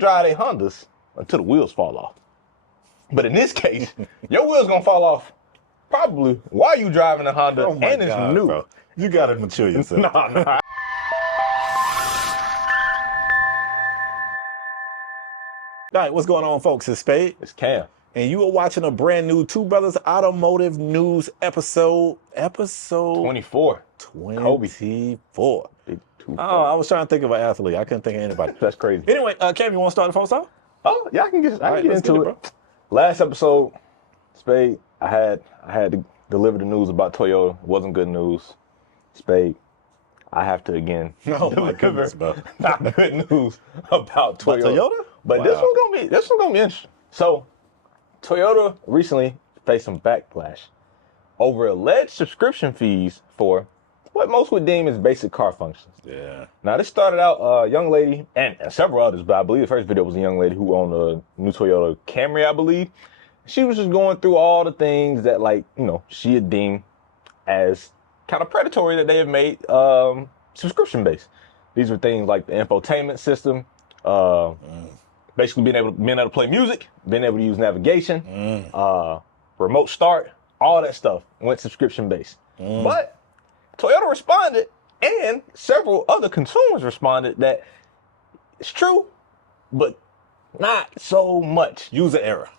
drive their Hondas until the wheels fall off. But in this case, your wheels gonna fall off probably while you driving a Honda, and it's new. Bro. You gotta mature yourself. Nah. All right, what's going on, folks? It's Spade. It's Cam. And you are watching a brand new Two Brothers Automotive News episode 24. 24. Big 2. Oh, I was trying to think of an athlete. I couldn't think of anybody. That's crazy. Anyway, Cam, you want to start the phone style? Oh, yeah, I can get into it. Bro. Last episode, Spade, I had to deliver the news about Toyota. It wasn't good news. Spade, I have to again my goodness, bro. not good news about Toyota. Toyota? But Wow. this one gonna be interesting. So, Toyota recently faced some backlash over alleged subscription fees for what most would deem as basic car functions. Yeah. Now, this started out a young lady and several others, but I believe the first video was a young lady who owned a new Toyota Camry, I believe. She was just going through all the things that, like, you know, she had deemed as kind of predatory that they have made subscription based. These were things like the infotainment system, basically being able to play music, being able to use navigation, remote start, all that stuff went subscription based. But Toyota responded, and several other consumers responded that it's true, but not so much. User error.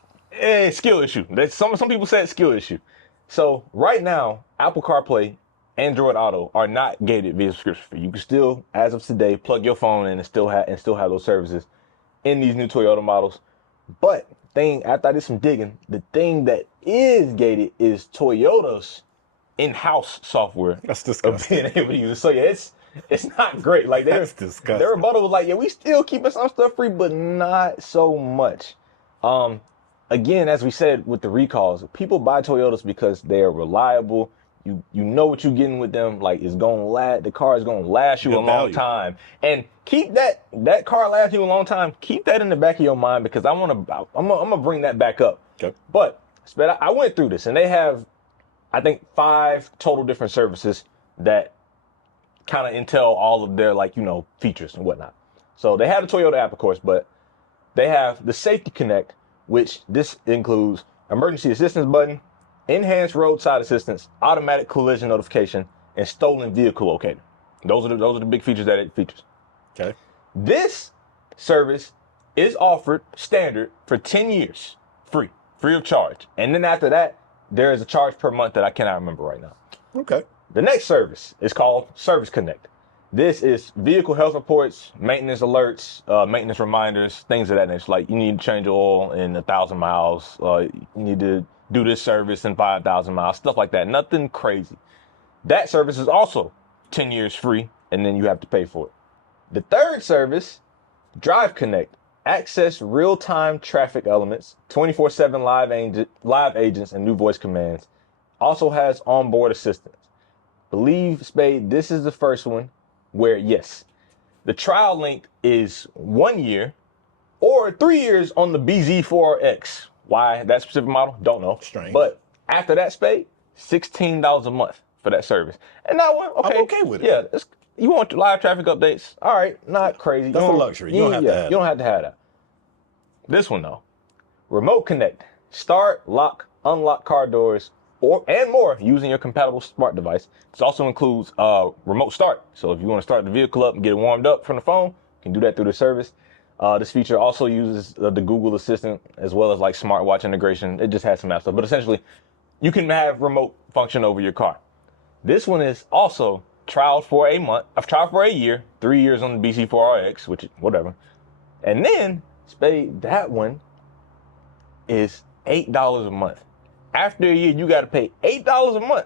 Skill issue. Some people said skill issue. So right now, Apple CarPlay, Android Auto are not gated via subscription fee. You can still, as of today, plug your phone in and still have those services in these new Toyota models. But after I did some digging, the thing that is gated is Toyota's in-house software. That's disgusting. Of being able to use it. So yeah, it's not great. Like That's disgusting. Their rebuttal was like, yeah, we still keeping some stuff free, but not so much. Again, as we said with the recalls, people buy Toyotas because they are reliable. You know what you're getting with them. Like, the car is gonna last you a long time. And keep that car last you a long time. Keep that in the back of your mind, because I'm gonna bring that back up. Okay. But I went through this, and they have, I think, 5 total different services that kind of entail all of their, like, you know, features and whatnot. So they have the Toyota app, of course, but they have the Safety Connect, which this includes emergency assistance button, enhanced roadside assistance, automatic collision notification, and stolen vehicle locator. Those are the big features that it features. Okay. This service is offered standard for 10 years, free of charge. And then after that, there is a charge per month that I cannot remember right now. Okay. The next service is called Service Connect. This is vehicle health reports, maintenance alerts, maintenance reminders, things of that nature. Like, you need to change oil in 1,000 miles. You need to do this service in 5,000 miles, stuff like that. Nothing crazy. That service is also 10 years free, and then you have to pay for it. The third service, Drive Connect, access real-time traffic elements, 24/7 live agents, and new voice commands. Also has onboard assistance. Believe, Spade, this is the first one where, yes, the trial length is 1 year or 3 years on the BZ4X. Why that specific model? Don't know. Strange. But after that, Spade, $16 a month for that service. And that one, okay. I'm okay with it. Yeah, you want live traffic updates? All right, not crazy. That's a luxury. You don't have to have You don't have to have that. This one, though, Remote Connect. Start, lock, unlock car doors, and more using your compatible smart device. This also includes remote start. So if you want to start the vehicle up and get it warmed up from the phone, you can do that through the service. This feature also uses the Google Assistant, as well as like smartwatch integration. It just has some app stuff, but essentially you can have remote function over your car. This one is also trialed for a year, 3 years on the BC4RX, which is whatever. And then, Spade, that one is $8 a month. After a year, you got to pay $8 a month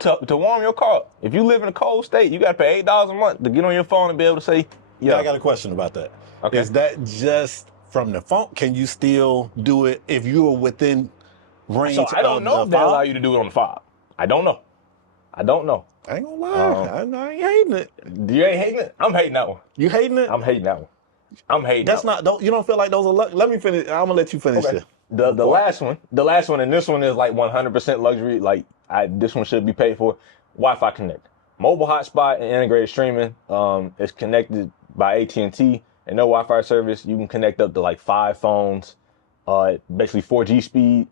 to warm your car up. If you live in a cold state, you got to pay $8 a month to get on your phone and be able to say, yeah. I got a question about that. Okay. Is that just from the phone? Can you still do it if you are within range? So I don't know if they allow you to do it on the fob. I don't know. I ain't gonna lie. I ain't hating it. You ain't hating it? I'm hating that one. You hating it? I'm hating that one. I'm hating That's that not, you don't feel like those are let me finish. I'm gonna let you finish Okay. it. The last one, and this one is like 100% luxury. Like, this one should be paid for. Wi-Fi Connect, mobile hotspot and integrated streaming. It's connected by AT&T and no Wi-Fi service. You can connect up to like 5 phones, basically 4G speed.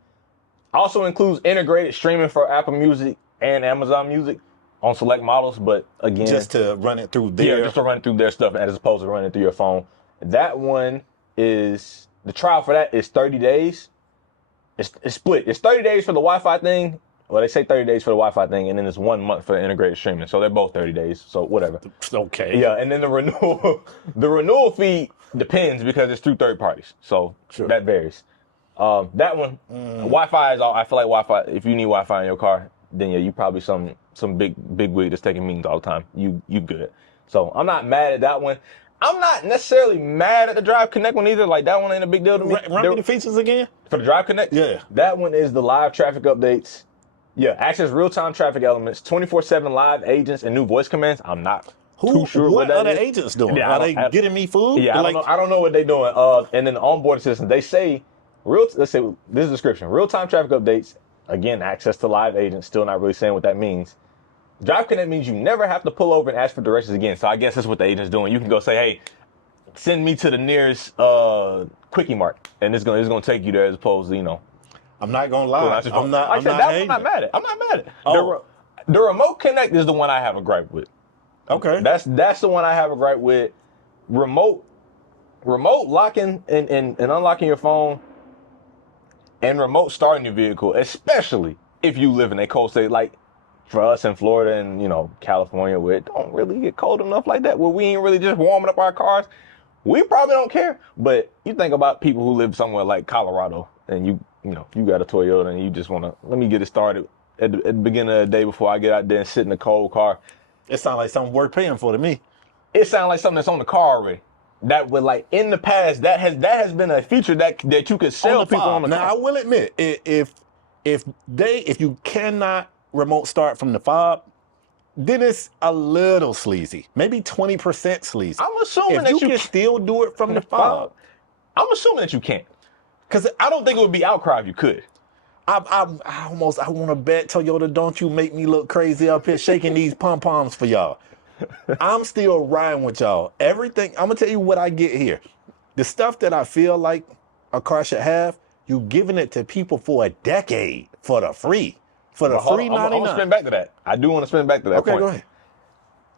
Also includes integrated streaming for Apple Music and Amazon Music on select models, but again, Just to run it through there. yeah, just to run through their stuff as opposed to running through your phone. That one is, the trial for that is 30 days. It's split. It's 30 days for the Wi-Fi thing. Well, they say 30 days for the Wi-Fi thing, and then it's 1 month for the integrated streaming. So they're both 30 days. So whatever. Okay. Yeah, and then the renewal fee depends because it's through third parties. So that varies. That one, Wi-Fi is all. I feel like Wi-Fi. If you need Wi-Fi in your car, then yeah, you probably some big wig that's taking meetings all the time. You good. So I'm not mad at that one. I'm not necessarily mad at the Drive Connect one either. Like that one ain't a big deal to me. Run me the features again. For the Drive Connect? Yeah. That one is the live traffic updates. Yeah, access real-time traffic elements, 24/7 live agents, and new voice commonds. I'm not too sure what that are is. the agents doing? Yeah, are they getting me food? Yeah, I don't know what they're doing. And then the onboard assistant, they say let's say this is the description: real-time traffic updates. Again, access to live agents. Still not really saying what that means. Drive Connect means you never have to pull over and ask for directions again. So I guess that's what the agent's doing. You can go say, hey, send me to the nearest Quickie Mart, and it's gonna take you there as opposed to, I'm not gonna lie. I'm not mad at. I'm not mad at. Oh. The Remote Connect is the one I have a gripe with. Okay. That's the one I have a gripe with. Remote locking and unlocking your phone, and remote starting your vehicle, especially if you live in a cold state like for us in Florida and California, where it don't really get cold enough like that, where we ain't really just warming up our cars. We probably don't care, but you think about people who live somewhere like Colorado, and you got a Toyota, and you just want to, let me get it started at the beginning of the day before I get out there and sit in a cold car. It sounds like something worth paying for to me. It sounds like something that's on the car already. That would, like, in the past, that has been a feature that you could sell people on the car. Now, I will admit, if you cannot remote start from the fob, then it's a little sleazy, maybe 20% sleazy. I'm assuming if that you can still do it from the fob. I'm assuming that you can't, because I don't think it would be outcry if you could. I want to bet Toyota, don't you make me look crazy up here shaking these pom-poms for y'all. I'm still riding with y'all. Everything, I'm gonna tell you what I get here. The stuff that I feel like a car should have, you giving it to people for a decade for the free. For the $3.99. I want to spin back to that. I do want to spin back to that point. Okay, go ahead.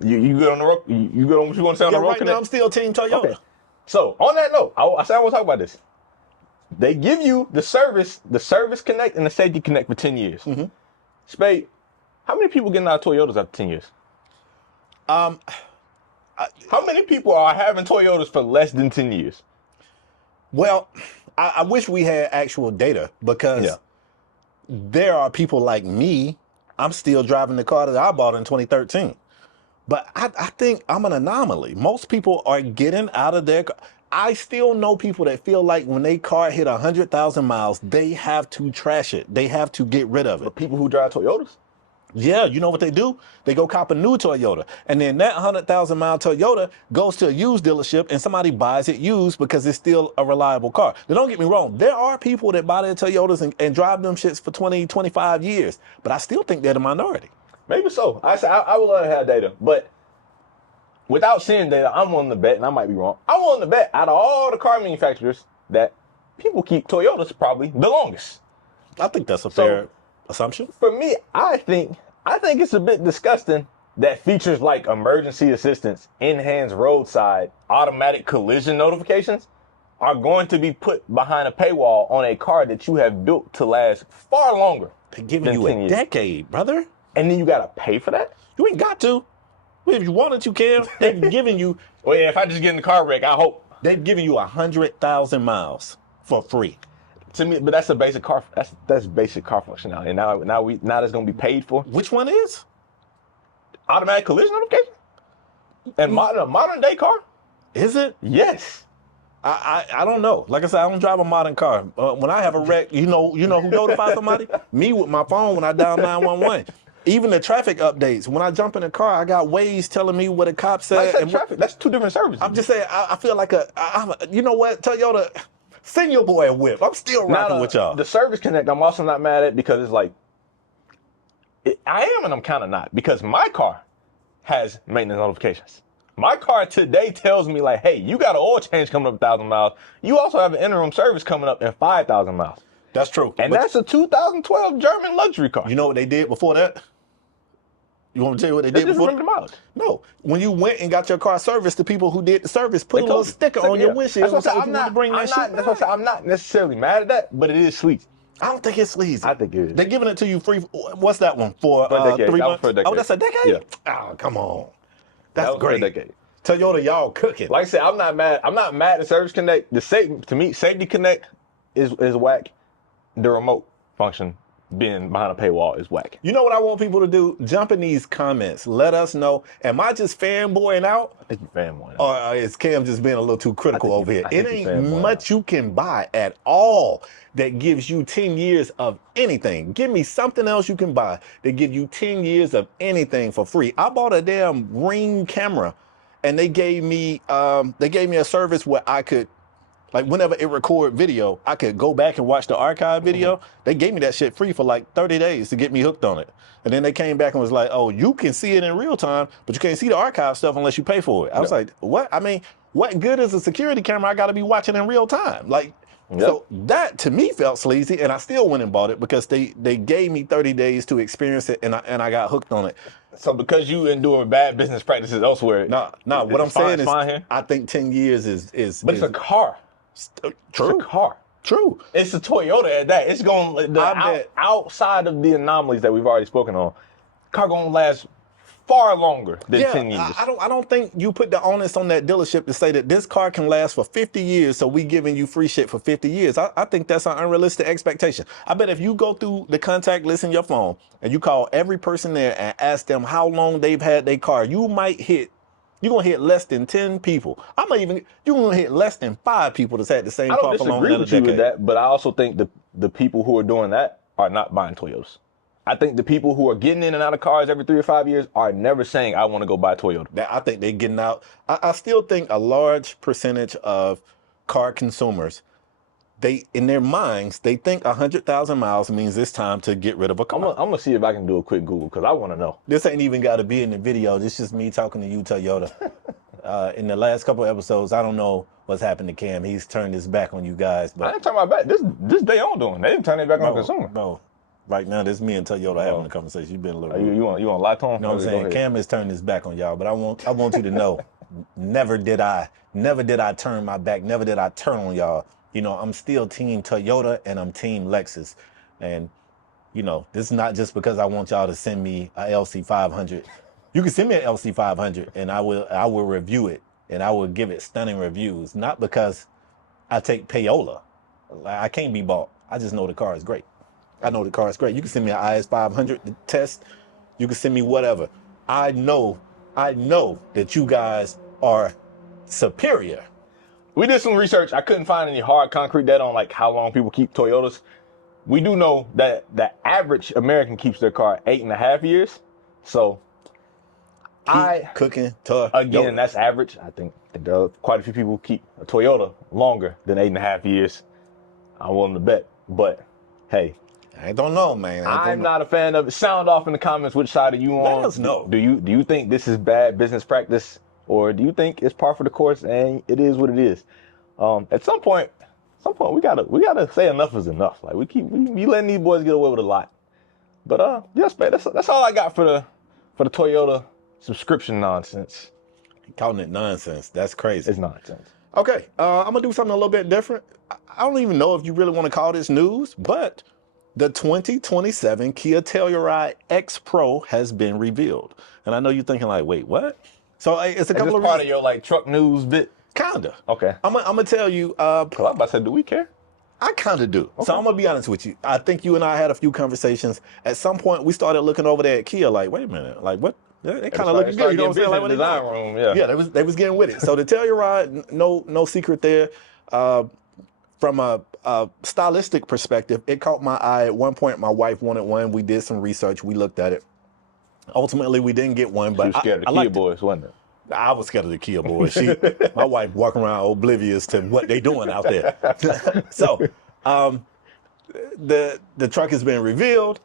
You good on the road? You good on what you want to say on the road? Right now I'm still Team Toyota. Okay. So on that note, I said I want to talk about this. They give you the service connect and the safety connect for 10 years. Mm-hmm. Spade, how many people getting out of Toyotas after 10 years? How many people are having Toyotas for less than 10 years? Well, I wish we had actual data, because there are people like me. I'm still driving the car that I bought in 2013. But I think I'm an anomaly. Most people are getting out of their car. I still know people that feel like when their car hit 100,000 miles, they have to trash it. They have to get rid of it. But people who drive Toyotas? Yeah, you know what they do? They go cop a new Toyota. And then that 100,000 mile Toyota goes to a used dealership and somebody buys it used because it's still a reliable car. Now, don't get me wrong. There are people that buy their Toyotas and drive them shits for 20, 25 years. But I still think they're the minority. Maybe so. I would love to have data. But without seeing data, I'm willing to bet, and I might be wrong, I'm willing to bet out of all the car manufacturers that people keep Toyotas probably the longest. I think that's a fair assumption. For me, I think it's a bit disgusting that features like emergency assistance, enhanced roadside, automatic collision notifications are going to be put behind a paywall on a car that you have built to last far longer. They're giving you a decade, brother. And then you got to pay for that? You ain't got to. If you wanted to, Cam, they've given you. Well, yeah, if I just get in the car wreck, I hope. They've given you 100,000 miles for free. To me, but that's a basic car. That's basic car functionality. And now that's going to be paid for. Which one is? Automatic collision notification. And a modern day car. Is it? Yes. I don't know. Like I said, I don't drive a modern car. When I have a wreck, you know who notifies somebody? Me with my phone when I dial 911. Even the traffic updates. When I jump in the car, I got Waze telling me what a cop said. Like traffic. That's two different services. I'm just saying. I feel like you know what, Toyota. Send your boy a whip. I'm still rocking with y'all. The Service Connect, I'm also not mad at, because it's like, I am and I'm kind of not, because my car has maintenance notifications. My car today tells me like, hey, you got an oil change coming up 1,000 miles. You also have an interim service coming up in 5,000 miles. That's true. And that's a 2012 German luxury car. You know what they did before that? You want me to tell you what they did Just before? remember the mileage. No. When you went and got your car serviced, the people who did the service put a little sticker on your windshield. That's what I'm not necessarily mad at that, but it is sweet. I don't think it's sleazy. I think it is. They're giving it to you free. What's that one? For a decade. 3 That was months? for a decade. Oh, that's a decade? Yeah. Oh, come on. That That's was for a great. decade. Toyota, y'all cooking. Like I said, I'm not mad. I'm not mad at Service Connect. To me, Safety Connect is whack. The remote function being behind a paywall is whack. You know what I want people to do? Jump in these comments. Let us know. Am I just fanboying out? I think you're fanboying. Or is Cam just being a little too critical over here? It ain't much you can buy at all that gives you 10 years of anything. Give me something else you can buy that give you 10 years of anything for free. I bought a damn Ring camera, and they gave me a service where I could, like, whenever it record video, I could go back and watch the archive video. They gave me that shit free for like 30 days to get me hooked on it. And then they came back and was like, oh, you can see it in real time, but you can't see the archive stuff unless you pay for it. I was like, what? I mean, what good is a security camera I got to be watching in real time? Like, so that to me felt sleazy, and I still went and bought it because they gave me 30 days to experience it, and I got hooked on it. So because you endure bad business practices elsewhere, what I'm saying is, I think 10 years is. But it's a car. True. It's a car. True. It's a Toyota at that. It's going outside of the anomalies that we've already spoken on. Car gonna last far longer than 10 years. I don't think you put the onus on that dealership to say that this car can last for 50 years, so we giving you free shit for 50 years. I think that's an unrealistic expectation. I bet if you go through the contact list in your phone and you call every person there and ask them how long they've had their car, you're gonna hit less than 10 people. You're gonna hit less than 5 people that's had the same car for longer than a decade. I don't disagree with you with that, but I also think the people who are doing that are not buying Toyotas. I think the people who are getting in and out of cars every 3 or 5 years are never saying, I want to go buy a Toyota. I think they're getting out. I still think a large percentage of car consumers, in their minds, they think 100,000 miles means it's time to get rid of a car. I'm going to see if I can do a quick Google because I want to know. This ain't even got to be in the video. This is just me talking to you, Toyota. In the last couple of episodes, I don't know what's happened to Cam. He's turned his back on you guys. But I didn't turn my back. This they own doing. They didn't turn their back on the consumer. No. Right now, this is me and Toyota having a conversation. You've been a little rude. You want to lie to him? You know what I'm saying? Cam has turned his back on y'all, but I want you to know, never did I turn my back. Never did I turn on y'all. You know, I'm still team Toyota and I'm team Lexus. And, you know, this is not just because I want y'all to send me a LC500. You can send me an LC500 and I will review it and I will give it stunning reviews. Not because I take payola. I can't be bought. I just know the car is great. I know the car is great. You can send me an IS500 to test. You can send me whatever. I know that you guys are superior. We did some research. I couldn't find any hard concrete data on like how long people keep Toyotas. We do know that the average American keeps their car 8.5 years. So cooking tough. Again, that's average. I think there are quite a few people who keep a Toyota longer than 8.5 years. I'm willing to bet. But hey, I don't know, man. I'm not a fan of it. Sound off in the comments which side are you on. Let us know. Do you think this is bad business practice, or do you think it's par for the course and it is what it is? At some point we gotta say enough is enough. Like we letting these boys get away with a lot. But yes, man, that's all I got for the Toyota subscription nonsense. Calling it nonsense. That's crazy. It's nonsense. Okay, I'm gonna do something a little bit different. I don't even know if you really want to call this news, but the 2027 Kia Telluride X Pro has been revealed. And I know you're thinking like, wait, what? So it's a couple of part of your like truck news bit? Kinda. Okay. I'm gonna tell you. I'm about to say, do we care? I kind of do. Okay. So I'm gonna be honest with you. I think you and I had a few conversations. At some point, we started looking over there at Kia, like, wait a minute, like what? They kind of looking good. You know what I'm saying? Like, what design room, yeah. Yeah, they was getting with it. So the Telluride, no secret there. From a stylistic perspective, it caught my eye. At one point, my wife wanted one. We did some research. We looked at it. Ultimately, we didn't get one. But you were scared of the Kia boys, wasn't it? I was scared of the Kia boys. My wife walking around oblivious to what they doing out there. So the truck has been revealed.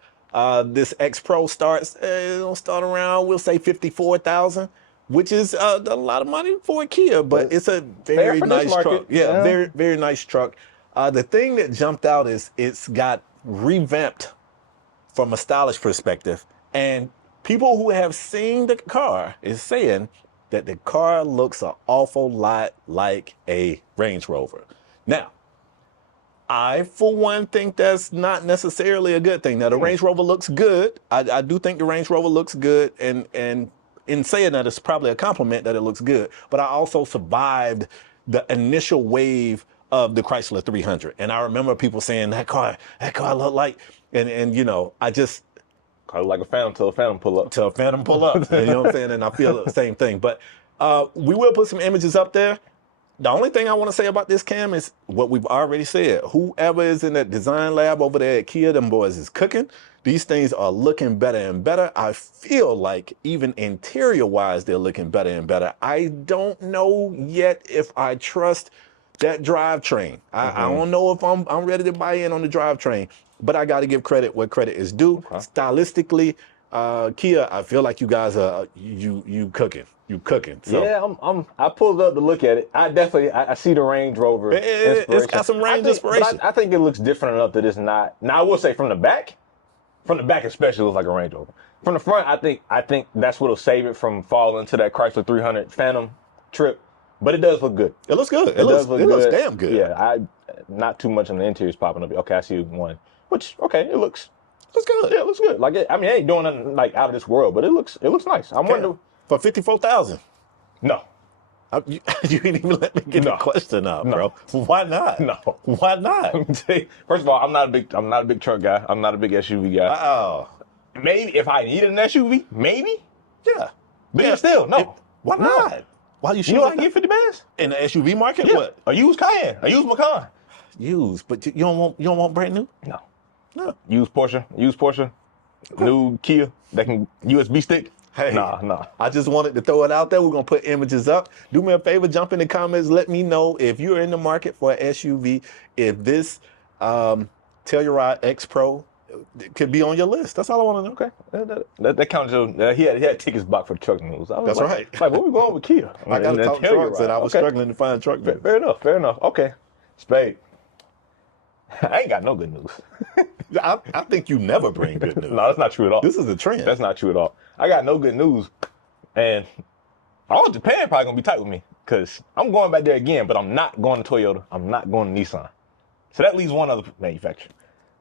This X Pro it'll start around, we'll say 54,000. which is a lot of money for a Kia, but it's a fair very for this nice market. truck. Yeah, Yeah. very, very nice truck. The thing that jumped out is it's got revamped from a stylish perspective. And people who have seen the car is saying that the car looks an awful lot like a Range Rover. Now, I, for one, think that's not necessarily a good thing. Now, the Range Rover looks good. I do think the Range Rover looks good. And in saying that, it's probably a compliment that it looks good. But I also survived the initial wave of the Chrysler 300. And I remember people saying that car looked like, and you know, I just, Car like a Phantom till a Phantom pull up. till a Phantom pull up. You know what I'm saying? And I feel the same thing. But we will put some images up there. The only thing I want to say about this, Cam, is what we've already said. Whoever is in that design lab over there at Kia, them boys is cooking. These things are looking better and better. I feel like even interior-wise, they're looking better and better. I don't know yet if I trust that drivetrain. I don't know if I'm ready to buy in on the drivetrain, but I got to give credit where credit is due. Okay. Stylistically, Kia, I feel like you guys are you cooking. You cooking. So. Yeah, I pulled up to look at it. I see the Range Rover. It's got some range inspiration. I think it looks different enough that it's not. Now I will say from the back especially, it looks like a Range Rover. From the front, I think that's what'll save it from falling into that Chrysler 300 Phantom trip. But it does look good. It looks good. It looks damn good. Yeah, not too much on the interior's popping up. Okay, I see one. Which it looks good. Yeah, it looks good. Like it ain't doing nothing like out of this world, but it looks nice. I wonder for $54,000. No. You didn't even let me get the question up, bro. Why not? No. Why not? First of all, I'm not a big truck guy. I'm not a big SUV guy. Oh. Maybe if I needed an SUV, maybe. Yeah. But still, no. Why not? Why you know what I get 50 bands? In the SUV market? Yeah. What? A used Cayenne, a used Macan. Used, but you don't want brand new? No. Used Porsche, new Kia that can USB stick. Hey, nah. I just wanted to throw it out there. We're going to put images up. Do me a favor, jump in the comments. Let me know if you're in the market for an SUV, if this Telluride X Pro could be on your list. That's all I want to know. Okay. That counts. He had tickets blocked for truck news. That's right. Like, where we going with Kia? I got to talk trucks, and I was struggling to find truck news. Fair enough. Okay. Spade. I ain't got no good news. I think you never bring good news. No, that's not true at all. This is a trend. That's not true at all. I got no good news. And all of Japan probably going to be tight with me because I'm going back there again, but I'm not going to Toyota. I'm not going to Nissan. So that leaves one other manufacturer.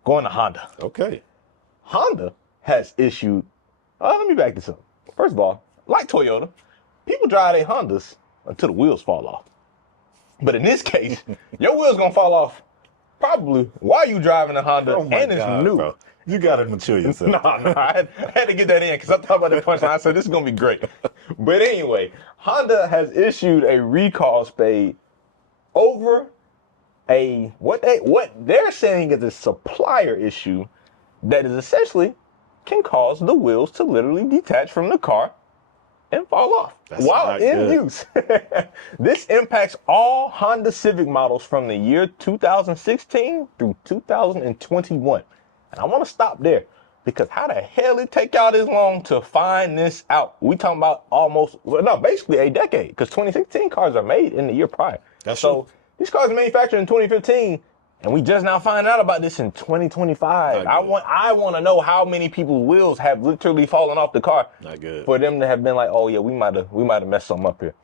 Going to Honda. Okay. Honda has issued, let me back this up. First of all, like Toyota, people drive their Hondas until the wheels fall off. But in this case, your wheels going to fall off probably while you driving a Honda, and it's new. Bro. You got to mature yourself. No, I had to get that in because I thought about the punchline. I said, this is going to be great. But anyway, Honda has issued a recall, Spade, over what they're saying is a supplier issue that is essentially can cause the wheels to literally detach from the car and fall off while in use. This impacts all Honda Civic models from the year 2016 through 2021. And I want to stop there because how the hell it take y'all this long to find this out? We talking about basically a decade because 2016 cars are made in the year prior. That's so true. These cars are manufactured in 2015 and we just now find out about this in 2025. I want to know how many people's wheels have literally fallen off the car. Not good. For them to have been like, oh yeah, we might have messed something up here.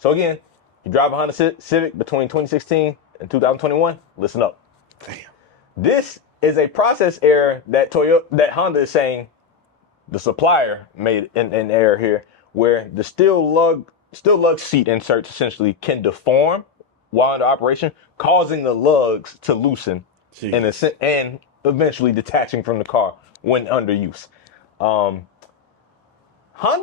So again, you drive a Honda Civic between 2016 and 2021, listen up. Damn. This is a process error that Honda is saying the supplier made an error here, where the steel lug seat inserts essentially can deform while under operation, causing the lugs to loosen and eventually detaching from the car when under use. Honda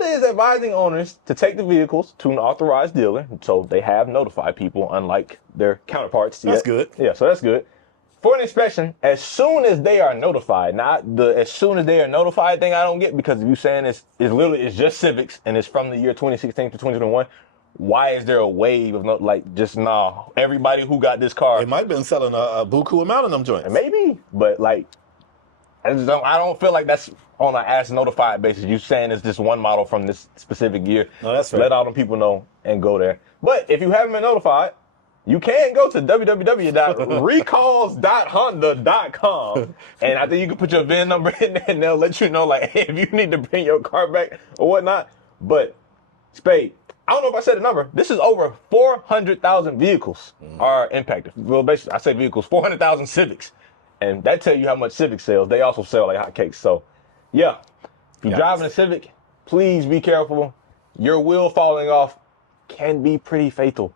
is advising owners to take the vehicles to an authorized dealer, so they have notified people, unlike their counterparts. That's good. Yeah, so that's good. For an inspection, as soon as they are notified, not the as soon as they are notified thing I don't get, because if you saying it's it's just Civics and it's from the year 2016 to 2021, why is there a wave of everybody who got this car? It might have been selling a buku amount of them joints. Maybe, but I don't feel like that's on an as notified basis. You saying it's just one model from this specific year. No, that's fair. Let all the people know and go there. But if you haven't been notified, you can go to www.recalls.honda.com and I think you can put your VIN number in there and they'll let you know like hey, if you need to bring your car back or whatnot. But Spade, I don't know if I said the number. This is over 400,000 vehicles are impacted. Well, basically, I say vehicles, 400,000 Civics. And that tell you how much Civic sells. They also sell like hotcakes. So, yeah, if you're driving a Civic, please be careful. Your wheel falling off can be pretty fatal.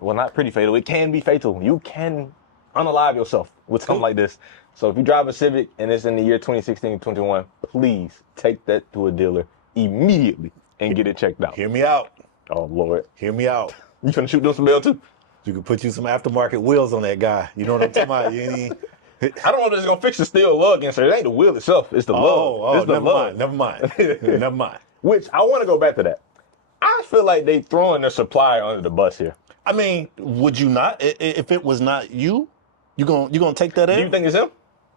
Well, not pretty fatal. It can be fatal. You can unalive yourself with something like this. So if you drive a Civic and it's in the year 2016, 21, please take that to a dealer immediately and get it checked out. Hear me out. Oh, Lord. Hear me out. You trying to shoot them some bell, too? You can put you some aftermarket wheels on that guy. You know what I'm talking about? You ain't I don't know if it's going to fix the steel lug insert. It ain't the wheel itself. It's the lug. Oh, it's the lug. Never mind. Never mind. Which, I want to go back to that. I feel like they throwing their supplier under the bus here. I mean, would you not? If it was not you gonna take that in? Do you think it's him?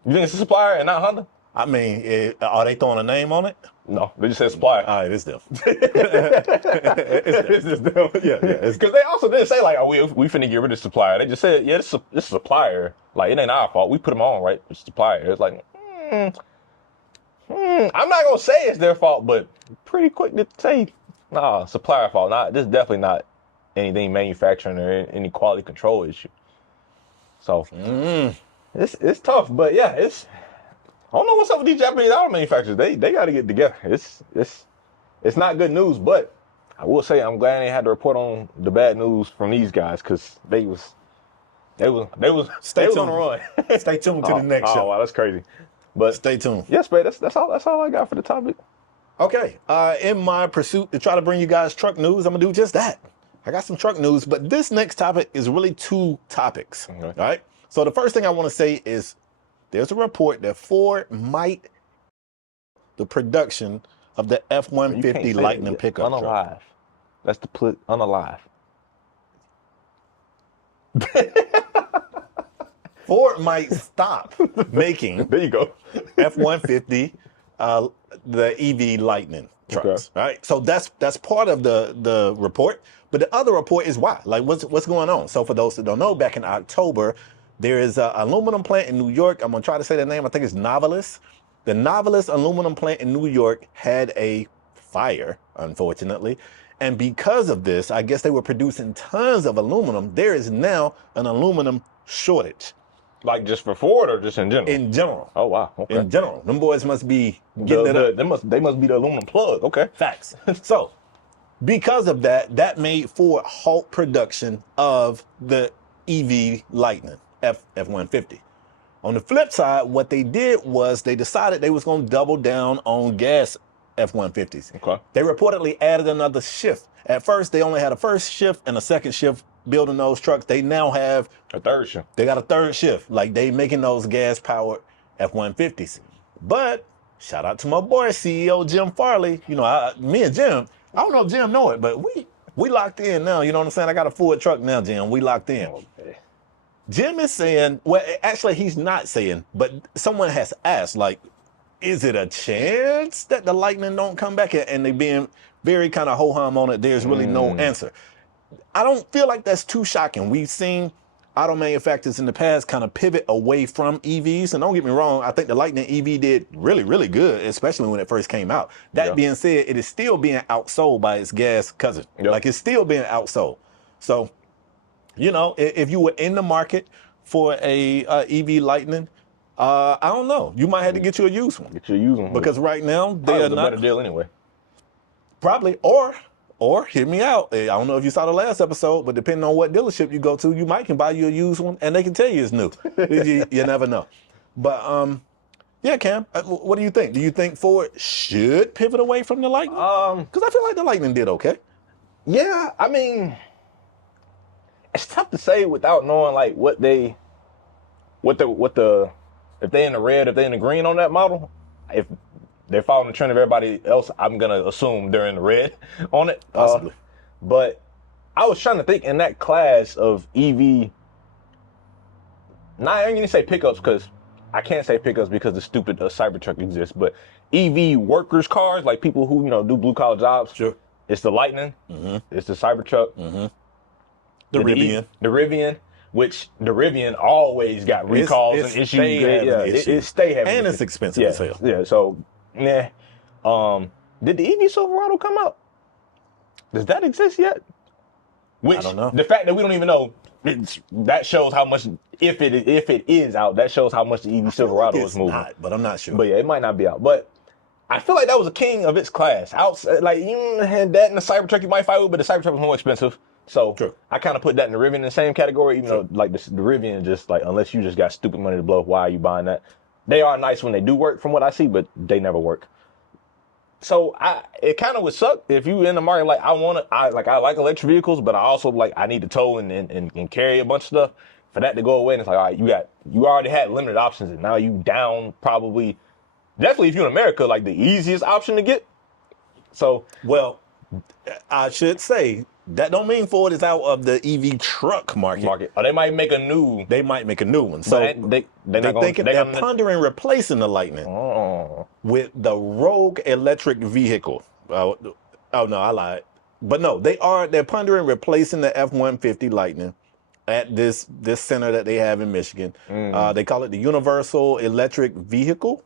You think it's the supplier and not Honda? I mean, are they throwing a name on it? No, they just said supplier. All right, it's them. It's just them. Yeah. Because they also didn't say like, oh, we finna get rid of the supplier. They just said, yeah, this is supplier. Like, it ain't our fault. We put them on, right? It's supplier. It's like, I'm not gonna say it's their fault, but pretty quick to say, nah, supplier fault. This is definitely not anything manufacturing or any quality control issue. So it's tough, but yeah, I don't know what's up with these Japanese auto manufacturers. They got to get together. It's not good news, but I will say I'm glad they had to report on the bad news from these guys because they was on the run. Stay tuned to the next show. Oh wow, that's crazy. But stay tuned. Yes, babe. That's all I got for the topic. Okay. In my pursuit to try to bring you guys truck news, I'm gonna do just that. I got some truck news, but this next topic is really two topics. Okay. All right. So the first thing I want to say is there's a report that Ford might the production of the F-150 Lightning pickup unalive. truck. That's to put unalive. Ford might stop making there you go F-150 the EV Lightning trucks. Okay. Right. So that's part of the report. But the other report is why. Like what's going on? So for those that don't know, back in October, there is an aluminum plant in New York. I'm gonna try to say the name. I think it's Novelis. The Novelis aluminum plant in New York had a fire, unfortunately. And because of this, I guess they were producing tons of aluminum. There is now an aluminum shortage. Like just for Ford or just in general? In general. Oh, wow. Okay. In general. Them boys must be getting it up. They must be the aluminum plug. Okay. Facts. So, because of that made Ford halt production of the EV Lightning, F-150. On the flip side, what they did was they decided they was going to double down on gas F-150s. Okay. They reportedly added another shift. At first, they only had a first shift and a second shift building those trucks. They now have a third shift. They got a third shift. Like they making those gas-powered F-150s. But shout out to my boy, CEO Jim Farley. You know, me and Jim, I don't know if Jim know it, but we locked in now. You know what I'm saying? I got a Ford truck now, Jim. We locked in. Okay. Jim is saying, well, actually, he's not saying, but someone has asked, like, is it a chance that the Lightning don't come back? And they being very kind of ho-hum on it. There's really no answer. I don't feel like that's too shocking. We've seen auto manufacturers in the past kind of pivot away from EVs. And don't get me wrong, I think the Lightning EV did really, really good, especially when it first came out. That being said, it is still being outsold by its gas cousin. Like it's still being outsold. So, you know, if you were in the market for a EV Lightning, I don't know. You might have to get you a used one. Get you a used one. Because right now, they're not. A better deal anyway. Probably. Or hear me out. I don't know if you saw the last episode, but depending on what dealership you go to, you might can buy you a used one and they can tell you it's new. you never know. But yeah, Cam, what do you think? Do you think Ford should pivot away from the Lightning? Because I feel like the Lightning did okay. Yeah, I mean, it's tough to say without knowing like if they in the red, if they in the green on that model. If they're following the trend of everybody else, I'm gonna assume they're in the red on it. Possibly. But I was trying to think in that class of EV. Now I ain't gonna say pickups because I can't say pickups because the stupid Cybertruck exists, but EV workers cars, like people who do blue collar jobs. Sure. It's the Lightning. It's the Cybertruck. The Rivian. The Rivian, which the Rivian always got recalls and issues. It stay having and issues. it's expensive as hell. Yeah. So did the EV Silverado come out? Does that exist yet? Which, I don't know. The fact that we don't even know, that shows how much. If it is out, that shows how much the EV Silverado is moving. Not, but I'm not sure. But yeah, it might not be out. But I feel like that was a king of its class. Outside, like you had that in the Cybertruck you might fight with, but the Cybertruck was more expensive. So True. I kind of put that in the Rivian in the same category, even though like the Rivian just like, unless you just got stupid money to blow, why are you buying that? They are nice when they do work from what I see, but they never work. So it kind of would suck if you in the market like I like electric vehicles, but I also I need to tow and carry a bunch of stuff. For that to go away, and it's like, all right, you already had limited options, and now you down probably, definitely if you're in America, like the easiest option to get. So, well, I should say that don't mean Ford is out of the EV truck market. Or they might make a new. They might make a new one. So they're pondering replacing the Lightning with the Rogue electric vehicle. Oh no, I lied. But no, they're pondering replacing the F-150 Lightning at this center that they have in Michigan. They call it the Universal Electric Vehicle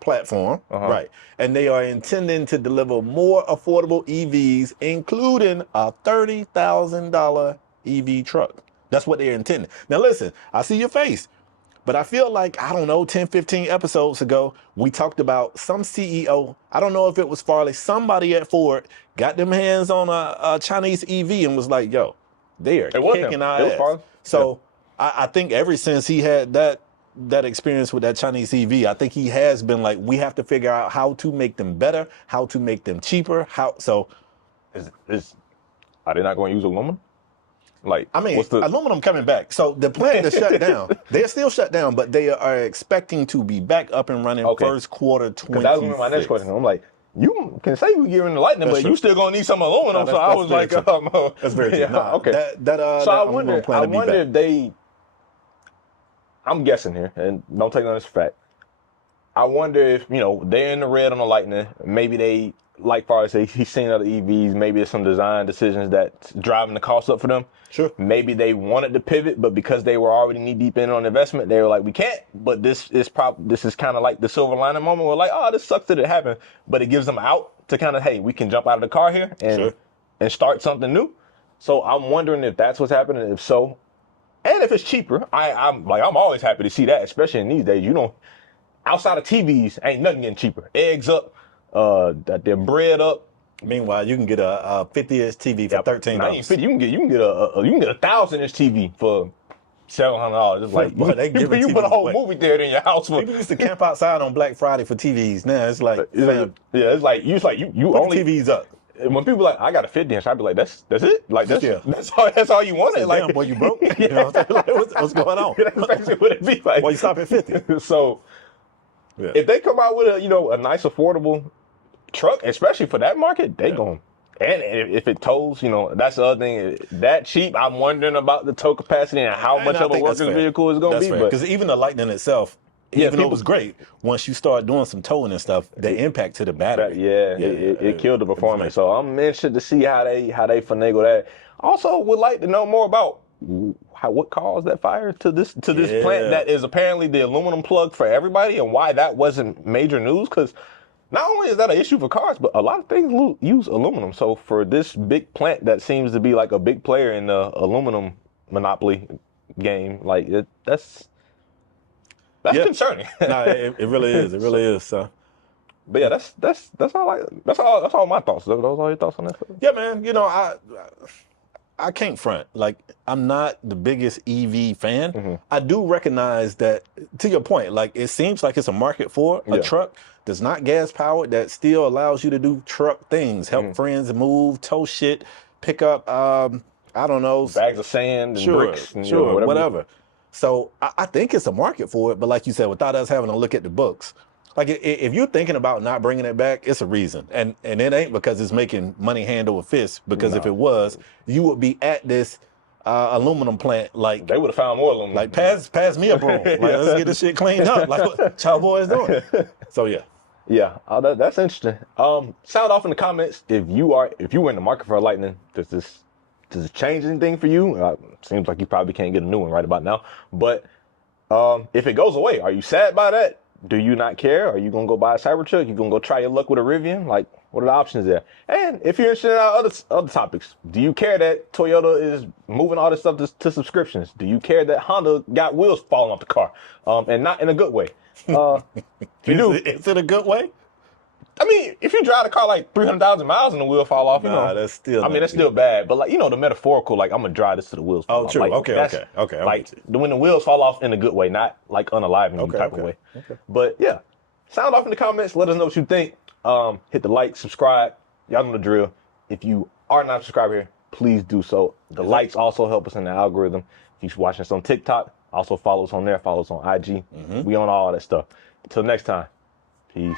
Platform, right. And they are intending to deliver more affordable EVs, including a $30,000 EV truck. That's what they're intending. Now listen, I see your face, but I feel like, I don't know, 10, 15 episodes ago, we talked about some CEO, I don't know if it was Farley, somebody at Ford got them hands on a Chinese EV and was like, yo, they are kicking our ass. So I think ever since he had that experience with that Chinese EV, I think he has been like, we have to figure out how to make them better, how to make them cheaper. Are they not going to use aluminum? Aluminum coming back. So the plant is shut down. They're still shut down, but they are expecting to be back up and running first quarter 2026. That was my next question. I'm like, you can say you giving the Lightning, but you still gonna need some aluminum. So I was like, that's very true. Yeah, okay. So I wonder if they. I'm guessing here, and don't take it on this fact. I wonder if they're in the red on the Lightning. Maybe they, like far as he's seen other EVs. Maybe there's some design decisions that's driving the cost up for them. Sure. Maybe they wanted to pivot, but because they were already knee deep in on investment, they were like, we can't. But this is kind of like the silver lining moment. We're like, oh, this sucks that it happened, but it gives them out to kind of, hey, we can jump out of the car here and start something new. So I'm wondering if that's what's happening. If so, and if it's cheaper, I'm always happy to see that, especially in these days. Outside of TVs, ain't nothing getting cheaper. Eggs up, their bread up. Meanwhile, you can get a 50-inch TV for $13. You can get a 1,000-inch TV for $700. It's like you put a whole movie theater in your house. People used to camp outside on Black Friday for TVs. Now it's like, you only TVs up. When people like, I got a 50-inch, I'd be like, that's it? Like that's all you wanted? Like, damn, boy, you broke? You know what I'm saying? Like, what's going on? That's basically what it be like. Well, you stop at 50. So if they come out with a nice affordable truck, especially for that market, they going. And if it tows, that's the other thing. That cheap, I'm wondering about the tow capacity and how much of a working vehicle is going to be. Because even the Lightning itself, even though it was great, once you start doing some towing and stuff, the impact to the battery. It killed the performance. So I'm interested to see how they finagle that. Also, would like to know more about what caused that fire to this plant that is apparently the aluminum plug for everybody, and why that wasn't major news. Because not only is that an issue for cars, but a lot of things use aluminum. So for this big plant that seems to be like a big player in the aluminum monopoly game, like that's concerning. No, it really is. It really is. So. But yeah, that's all my thoughts. Those all your thoughts on that? Yeah, man. I can't front. Like, I'm not the biggest EV fan. Mm-hmm. I do recognize that, to your point, like, it seems like it's a market for a truck that's not gas powered, that still allows you to do truck things, help friends move, tow shit, pick up, I don't know, bags of sand and bricks. And, whatever. So I think it's a market for it. But like you said, without us having to look at the books, like if you're thinking about not bringing it back, it's a reason. And it ain't because it's making money hand over fist, because if it was, you would be at this aluminum plant. Like They would have found more aluminum. Like pass me a broom. Like let's get this shit cleaned up. Like what y'all boys doing? So yeah. Yeah, that's interesting. Sound off in the comments if you were in the market for a Lightning. Does it change anything for you? Seems like you probably can't get a new one right about now. But if it goes away, are you sad by that? Do you not care? Are you gonna go buy a Cybertruck? You gonna go try your luck with a Rivian? Like, what are the options there? And if you're interested in our other topics, do you care that Toyota is moving all this stuff to subscriptions? Do you care that Honda got wheels falling off the car, and not in a good way? If you do, is it a good way? I mean, if you drive the car like 300,000 miles and the wheel fall off, that's still. I mean, that's still bad. But like, the metaphorical, like I'm gonna drive this to the wheels fall off. True. Like, Okay. Like when the wheels fall off in a good way, not like unaliving you type of way. Okay. But yeah, sound off in the comments. Let us know what you think. Hit the like, subscribe. Y'all know the drill. If you are not subscribed here, please do so. The likes also help us in the algorithm. If you're watching us on TikTok, also follow us on there. Follow us on IG. We on all that stuff. Until next time, peace.